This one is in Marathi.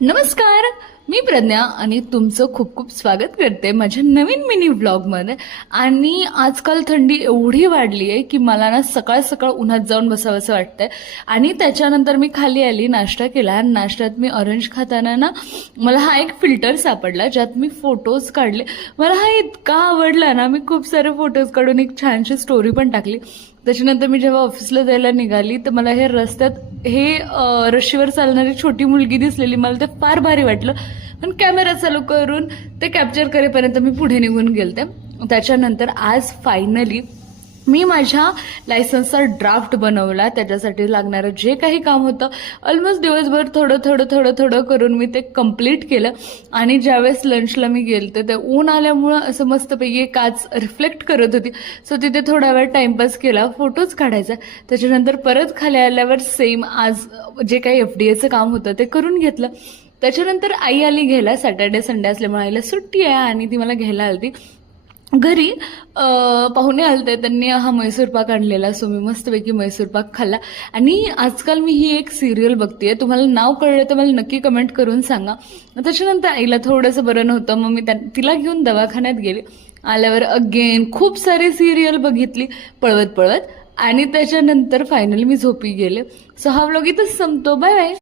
नमस्कार, मी प्रज्ञा आणि तुमचं खूप खूप स्वागत करते माझ्या नवीन मिनी व्लॉगमध्ये. आणि आजकाल थंडी एवढी वाढली आहे की मला ना सकाळ सकाळ उन्हात जाऊन बसावंसं वाटतंय. आणि त्याच्यानंतर मी खाली आली, नाश्ता केला आणि नाश्त्यात मी ऑरेंज खाताना ना मला हा एक फिल्टर सापडला ज्यात मी फोटोज काढले. मला हा इतका आवडला ना, मी खूप सारे फोटोज काढून एक छानशी स्टोरी पण टाकली. त्याच्यानंतर मी जेव्हा ऑफिसला जायला निघाली तर मला हे रस्त्यात रशीवर चालणारी छोटी मुलगी दिसलेली. मला ते फार भारी वाटलं, पण कॅमेरा चालू करून ते कॅप्चर करेपर्यंत मी पुढे निघून गेलते. त्याच्यानंतर आज फायनली मी माझ्या लायसन्सचा ड्राफ्ट बनवला. त्याच्यासाठी लागणारं जे काही काम होतं ऑलमोस्ट दिवसभर थोडं थोडं थोडं थोडं करून मी ते कम्प्लीट केलं. आणि ज्यावेळेस लंचला मी गेलते ते ऊन आल्यामुळं असं मस्तपैकी काच रिफ्लेक्ट करत होती, सो तिथे थोडा वेळ टाइमपास केला, फोटोज काढायचा. त्याच्यानंतर परत खाली आल्यावर सेम आज जे काही FDA काम होतं ते करून घेतलं. त्याच्यानंतर आई आली घ्यायला. सॅटर्डे संडे असल्यामुळे आईला सुट्टी आहे आणि ती मला घ्यायला आली घरी. पाहुणे आलते, त्यांनी हा मैसूर पाक आणलेला, सो मी मस्तपैकी मैसूर पाक खाल्ला. आणि आजकाल मी ही एक सिरियल बघतेय, तुम्हाला नाव कळलं तर मला नक्की कमेंट करून सांगा. त्याच्यानंतर आईला थोडंसं बरं नव्हतं, मग मी तिला घेऊन दवाखान्यात गेले. आल्यावर अगेन खूप सारी सिरियल बघितली पळवत पळवत, आणि त्याच्यानंतर फायनली मी झोपी गेले. सो हा व्लॉग इथंच संपतो. Bye bye.